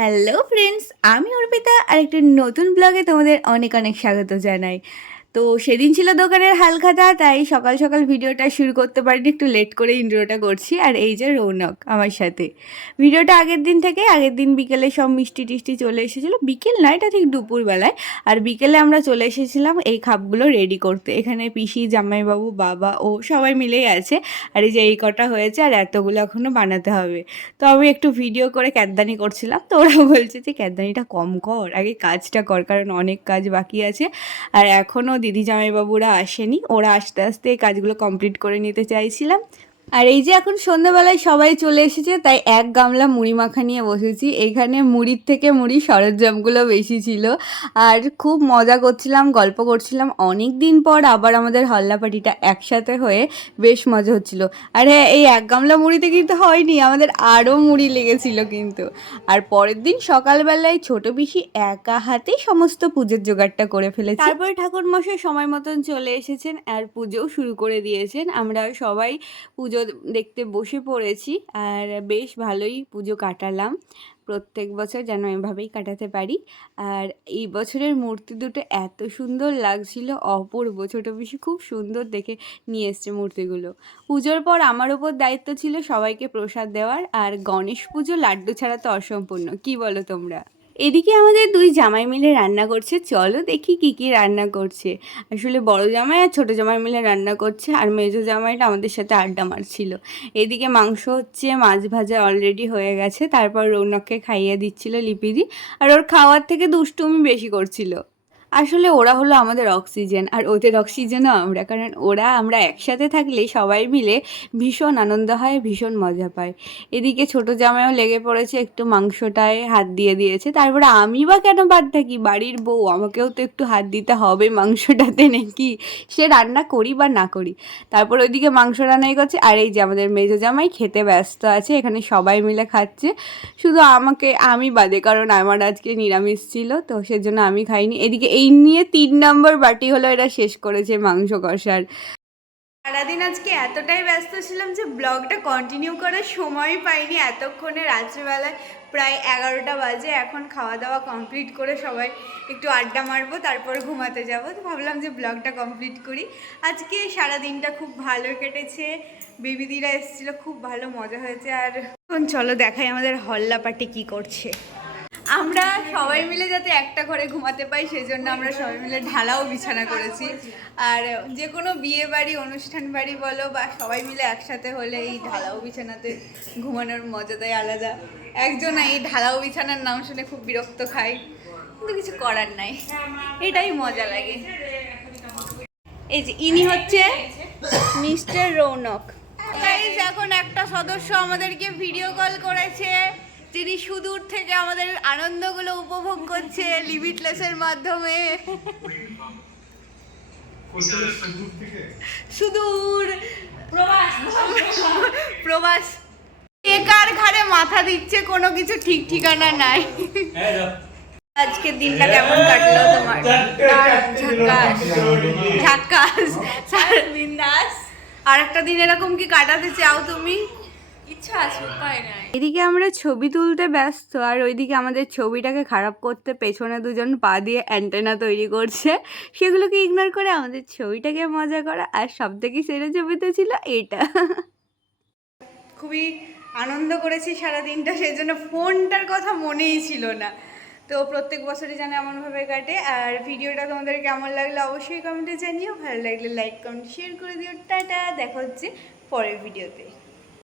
Hello friends আমি অর্পিতা আর একটি নতুন ব্লগে তোমাদের অনেক অনেক স্বাগত জানাই। তো সেদিন ছিল দোকানের হালখাতা, তাই সকাল সকাল ভিডিওটা শুরু করতে পারিনি, একটু লেট করে ইন্ট্রোটা করছি। আর এই যে রৌনক আমার সাথে। ভিডিওটা আগের দিন থেকে, আগের দিন বিকেলে সব মিষ্টি টিষ্টি চলে এসেছিল। বিকেল না, এটা ঠিক দুপুরবেলায়। আর বিকেলে আমরা চলে এসেছিলাম এই খাপগুলো রেডি করতে। এখানে পিসি, জামাইবাবু, বাবা, ও সবাই মিলেই আছে। আর এই যে এই কটা হয়েছে, আর এতগুলো এখনও বানাতে হবে। তো আমি একটু ভিডিও করে ক্যাদদানি করছিলাম। তো ওরা বলছে যে, ক্যাদদানিটা কম কর, আগে কাজটা কর, কারণ অনেক কাজ বাকি আছে। আর এখনও দিদি জামাইবাবুরা আসেনি ওরা আস্তে আস্তে এই কাজগুলো কমপ্লিট করে নিতে চাইছিলাম। আর এই যে এখন সন্ধ্যাবেলায় সবাই চলে এসেছে, তাই এক গামলা মুড়ি মাখা নিয়ে বসেছি। এখানে মুড়ির থেকে মুড়ি সরঞ্জামগুলো বেশি ছিল। আর খুব মজা করছিলাম, গল্প করছিলাম। অনেক দিন পর আবার আমাদের হল্লা পার্টিটা একসাথে হয়ে বেশ মজা হচ্ছিল। আর হ্যাঁ এই এক গামলা মুড়িতে কিন্তু হয়নি, আমাদের আরও মুড়ি লেগেছিল কিন্তু। আর পরের দিন সকালবেলায় ছোট পিসি একা হাতেই সমস্ত পুজোর জোগাড়টা করে ফেলেছে। তারপরে ঠাকুর মশাই সময় মতন চলে এসেছেন আর পুজোও শুরু করে দিয়েছেন। আমরা সবাই পুজো দেখতে বসে পড়েছি আর বেশ ভালোই পুজো কাটালাম। প্রত্যেক বছর যেন এভাবেই কাটাতে পারি। আর এই বছরের মূর্তি দুটো এত সুন্দর লাগছিল, অপূর্ব। ছোটো বেশি খুব সুন্দর দেখে নিয়ে এসছে মূর্তিগুলো। পুজোর পর আমার ওপর দায়িত্ব ছিল সবাইকে প্রসাদ দেওয়ার, আর গণেশ পুজো লাড্ডু ছাড়া তো অসম্পূর্ণ। কি বলো তোমরা? এদিকে আমাদের দুই জামাই মিলে রান্না করছে। চলো দেখি কি কি রান্না করছে। আসলে বড় জামাই আর ছোটো জামাই মিলে রান্না করছে আর মেজো জামাইটা আমাদের সাথে আড্ডা মারছিল। এদিকে মাংস হচ্ছে, মাছ ভাজা অলরেডি হয়ে গেছে। তারপর রৌনককে খাইয়ে দিচ্ছিল লিপিদি। আর ওর খাওয়ার থেকে দুষ্টুমি বেশি করছিল। আসলে ওরা হলো আমাদের অক্সিজেন আর ওদের অক্সিজেনও আমরা, কারণ ওরা আমরা একসাথে থাকলে সবাই মিলে ভীষণ আনন্দ হয়, ভীষণ মজা পায়। এদিকে ছোট জামাইও লেগে পড়েছে, একটু মাংসটায় হাত দিয়ে দিয়েছে। তারপরে আমি বা কেন বাদ থাকি? বাড়ির বউ, আমাকেও তো একটু হাত দিতে হবে মাংসটাতে নাকি? সে রান্না করি বা না করি? তারপর ওইদিকে মাংস রান্নাই করছে আর এই যে আমাদের মেজো জামাই খেতে ব্যস্ত আছে, এখানে সবাই মিলে খাচ্ছে। শুধু আমাকে, আমি বাদে, কারণ আমার আজকে নিরামিষ ছিল, তো সেজন্য আমি খাইনি। এদিকে এই নিয়ে তিন নম্বর বাটি হলো এটা শেষ করেছে মাংস কষার। সারাদিন আজকে এতটাই ব্যস্ত ছিলাম যে ব্লগটা কন্টিনিউ করার সময় পাইনি। এতক্ষণে রাত্রিবেলায় প্রায় এগারোটা বাজে, এখন খাওয়া দাওয়া কমপ্লিট করে সবাই একটু আড্ডা মারবো, তারপর ঘুমাতে যাব। তো ভাবলাম যে ব্লগটা কমপ্লিট করি। আজকে সারা দিনটা খুব ভালো কেটেছে। বেবিদিরা এসেছিল, খুব ভালো মজা হয়েছে। আর এখন চলো দেখাই আমাদের হল্লা পার্টি কী করছে। আমরা সবাই মিলে যাতে একটা ঘরে ঘুমাতে পাই সেই জন্য আমরা সবাই মিলে ঢালাও বিছানা করেছি। আর যে কোনো বিয়ে বাড়ি, অনুষ্ঠান বাড়ি বলো বা সবাই মিলে একসাথে হলে এই ঢালাও বিছানাতে ঘুমানোর মজাটাই আলাদা। একজন এই ঢালাও বিছানার নাম শুনে খুব বিরক্ত খায়, কিন্তু কিছু করার নাই। এটাই মজা লাগে। এই যে ইনি হচ্ছে মিস্টার রৌনক। এখন একটা সদস্য আমাদেরকে ভিডিও কল করেছে। যিনি সুদূর থেকে আমাদের আনন্দগুলো উপভোগ করছে লিমিটলেসের মাধ্যমে। সুদূর প্রবাস। প্রবাস। একার ঘাড়ে মাথা দিচ্ছে? কোনো কিছু ঠিক ঠিকানা নাই। আজকের দিনটা কেমন কাটলো তোমার? ঝাক্কাস ঝাক্কাস বিন্দাস। আর একটা দিন এরকম কি কাটাতে চাও তুমি? ইচ্ছা আছে উপায় নাই। এদিকে আমরা ছবি তুলতে ব্যস্ত আর ওইদিকে আমাদের ছবিটাকে খারাপ করতে পেছনে দুজন পা দিয়ে অ্যান্টেনা তৈরি করছে। সেগুলোকে ইগনোর করে আমাদের ছবিটাকে মজা করা আর সব থেকে সেরা ছবিতে ছিল এটা। খুবই আনন্দ করেছি সারা দিনটা সেই জন্য ফোনটার কথা মনেই ছিল না। তো প্রত্যেক বছরই যেন এমনভাবে কাটে আর ভিডিওটা তোমাদের কেমন লাগল অবশ্যই কমেন্টে জানিও ভালো লাগলে লাইক কমেন্ট শেয়ার করে দিও। টাটা দেখা হচ্ছে পরের ভিডিওতে।